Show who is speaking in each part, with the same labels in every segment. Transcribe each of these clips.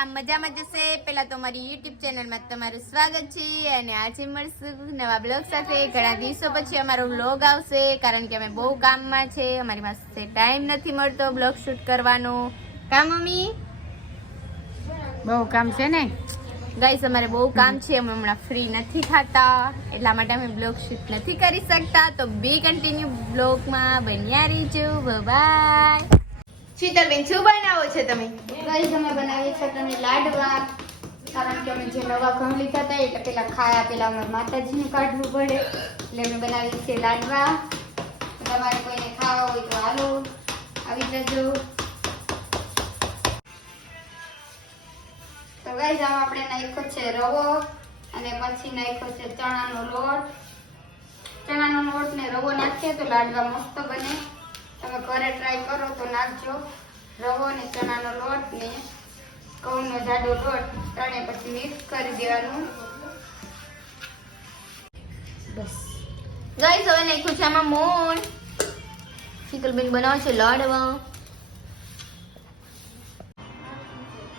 Speaker 1: આમ મજામાં જશે. પેલા તો મારી યુટ્યુબ ચેનલમાં તમારું સ્વાગત છે અને આજે મળશું નવા બ્લોગ સાથે. ઘણા દિવસો પછી અમારો બ્લોગ આવશે કારણ કે અમે બહુ કામમાં છે. અમારી પાસે ટાઈમ નથી મળતો બ્લોગ શૂટ કરવાનો. કા મમ્મી?
Speaker 2: બહુ કામ છે ને?
Speaker 1: ગાઈસ અમારે બહુ કામ છે. અમે હમણાં ફ્રી નથી થતા. એટલા માટે અમે બ્લોગ શૂટ નથી કરી શકતા. તો બી કન્ટિન્યુ બ્લોગમાં બન્યા રહીજો. બાય શીતલબેન શું બનાવો છો તમે? ગઈ અમે બનાવીએ છીએ તમે લાડવા કારણ કે અમે જે નવા ઘઉં લીધા હતા, એટલે પેલા ખાયા, પેલા અમારે માતાજીને કાઢવું પડે. એટલે અમે બનાવીએ છીએ લાડવા તમારે કોઈને ખાવા હોય તો હાલો, આવી જજો. તો ગઈ આમાં આપણે નાખ્યો છે રવો અને પછી નાખ્યો છે ચણાનો લોટ. ચણાનો લોટ ને રવો નાખીએ તો લાડવા મસ્ત બને. તમે ઘરે ટ્રાય કરો તો નાખજો. રવો ને ચણાનો લોટ ને ઘઉંનો જાડો લોટ ત્રણે પછી મિક્સ કરી દેવાનું. બસ. ગાઈસ, હવે નાખ્યું છે આમાં મોણ. શીતલબેન બનાવે છે લાડવા.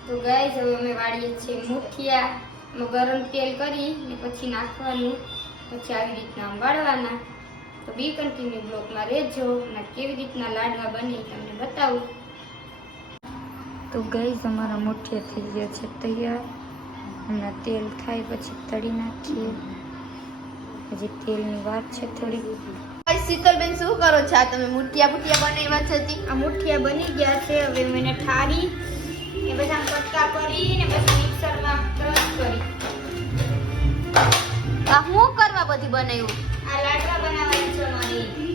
Speaker 1: તો ગાઈસ, હવે અમે વાળીએ છીએ મુઠિયા. ગરમ તેલ કરી ને પછી નાખવાનું. પછી આવી રીતના વાળવાના. તો બી કન્ટિન્યુ બ્લોકમાં રહેજો અને કેવી રીતના લાડવા બને તમને બતાવું. તો ગઈ અમારા મુઠિયા થઈ ગયા છે તૈયાર. હમણાં તેલ થાય પછી તળી નાખીએ. હજી તેલની વાત છે થોડી શીતલબેન શું કરો છો? આ તમે મુઠિયા મુઠિયા બનાવ્યા છે આ મુઠિયા બની ગયા છે. હવે મને ઠારી એ બધા કટકા કરી ને પછી મિક્સરમાં ક્રશ કરી. આ હું કરવા બધી બનાવ્યું? આ લાડવા મારી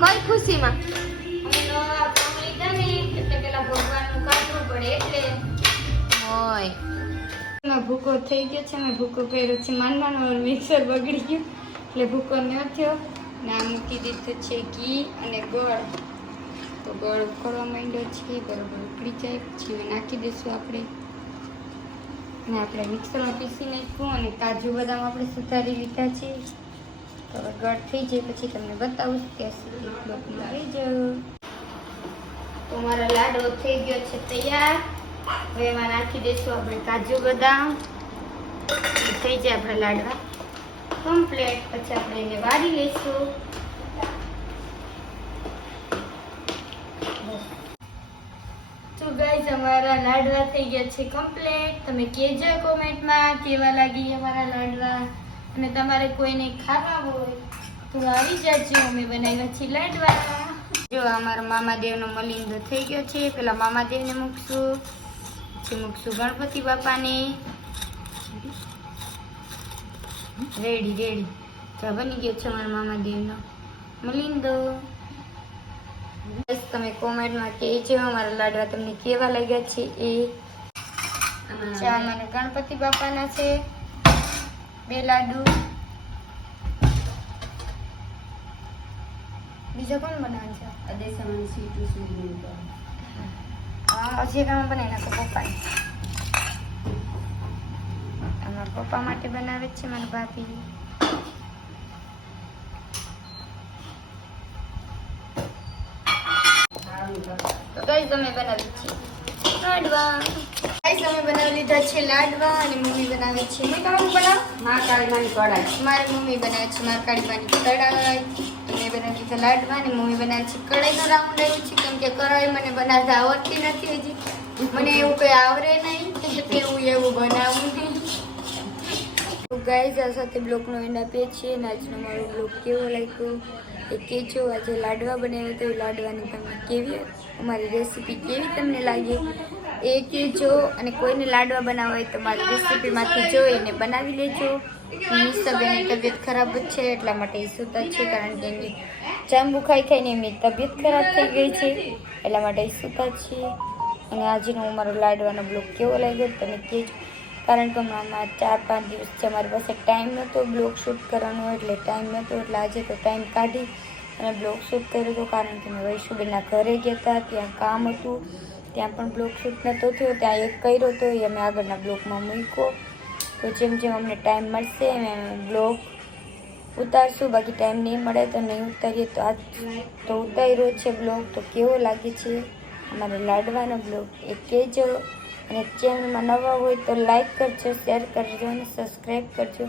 Speaker 1: કઈ ખુશીમાં? અમે નવા કામ લીધા ને એટલે પેલા ભગવાનનું કાઢવું પડે એટલે. હોય. ભૂકો થઈ ગયો છે મેં ભૂકો કર્યો છે. માંડવાનો મિક્સર બગડી ગયું. એટલે ભૂકો ન થયો. ને આ મૂકી દીધું છે ઘી અને ગળ. તો ગળ ઉકળવા માંડ્યો છે બરોબર ઉકળી જાય. પછી નાખી દઈશું આપણે. અને આપણે મિક્સરમાં પીસી નાખ્યું અને કાજુ બદામ આપણે સુધારી લીધા છે. તો હવે ગળ થઈ જાય પછી તમને બતાવું કે સુધી બ્લોકમાં રહેજો તો મારો લાડવો થઈ ગયો છે તૈયાર. હવે એમાં નાખી દઈશું આપણે કાજુ બદામ. થઈ જાય આપણા લાડવા. કમ્પ્લેટ પછી આપણે એને વાળી લઈશું. તો ગાઈઝ અમારા લાડવા થઈ ગયા છે કમ્પ્લીટ તમે કહેજો કોમેન્ટમાં કેવા લાગી અમારા લાડવા. અને તમારે કોઈને ખાવા હોય તો આવી જાજો અમે બનાવ્યા છે લાડવા. જો અમારો મામાદેવનો મલિંદો થઈ ગયો છે પેલા મામાદેવને મૂકશું પછી મૂકશું ગણપતિ બાપાને. રેડી રેડી ચા બની ગયો છે અમારા મામાદેવનો મલિંદો. બસ તમે કોમેન્ટમાં કહેજો અમારા લાડવા તમને કેવા લાગ્યા છે એ. ચા મને ગણપતિ બાપાના છે. બે લાડુ બીજા કોણ બનાવે છે હા હજી એક આમાં બનાવી નાખો પપ્પાને અમારા પપ્પા માટે બનાવે છે મારા ભાભી તો કઈ તમે બનાવી છે ગાઈસ અમે બનાવી લીધા છે લાડવા અને મમ્મી બનાવે છે મેં કામ બનાવ મારી મમ્મી બનાવે છે માં કાળીમાની કઢાઈ. મેં બનાવી લીધા લાડવા અને મમ્મી બનાવે છે કઢાઈનો રાઉન્ડ આવ્યું છે કેમ કે કઢાઈ મને બનાવતા આવડતી નથી હજી. મને એવું કંઈ આવડે નહીં કે હું એવું બનાવું નહીં. તો ગાઈઝ આ સાથે બ્લોગનો એન્ડ આપીએ છીએ અને આજનો મારો બ્લોગ કેવો લાગ્યો? એ કહેજો આજે લાડવા બનાવ્યા તો લાડવાની તમને કેવી અમારી રેસીપી કેવી તમને લાગી? એ કહેજો અને કોઈને લાડવા બનાવવા હોય તો મારી રેસીપીમાંથી જોઈને બનાવી લેજો. નિશાબેનની તબિયત ખરાબ જ છે, એટલા માટે એ સૂતા છે, કારણ કે એમની ચાંબુ ખાઈ ખાઈને એમની તબિયત ખરાબ થઈ ગઈ છે, એટલા માટે એ સૂતા છે. અને આજનો મારો લાડવાનો બ્લોગ કેવો લાગ્યો તમે કહેજો. કારણ કે મારા ચાર પાંચ દિવસ છે અમારી પાસે ટાઈમ નહોતો બ્લોગ શૂટ કરવાનો, એટલે ટાઈમ નહોતો, એટલે આજે તો ટાઈમ કાઢી અને બ્લોગ શૂટ કર્યો હતો કારણ કે મેં વૈશુબેનના ઘરે ગયા હતા, ત્યાં કામ હતું. ત્યાં પણ બ્લોગ શૂટ નહોતો થયો, ત્યાં એક કર્યો હતો એ અમે આગળના બ્લોગમાં મૂક્યો. તો જેમ જેમ અમને ટાઈમ મળશે એમ બ્લોગ ઉતારશું. બાકી ટાઈમ નહીં મળે તો નહીં ઉતારીએ તો આજ તો ઉતાર્યો છે બ્લોગ તો કેવો લાગે છે? અમારો લાડવાનો બ્લોગ એ કહેજો. અને ચેનલમાં નવા હોય તો લાઈક કરજો શેર કરજો અને સબસ્ક્રાઈબ કરજો.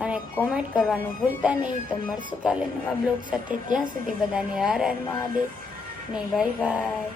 Speaker 1: અને કોમેન્ટ કરવાનું ભૂલતા નહીં. તો મળશું કાલે નવા બ્લોગ સાથે. ત્યાં સુધી બધાને હાર હાર મહાદેવ. ને બાય બાય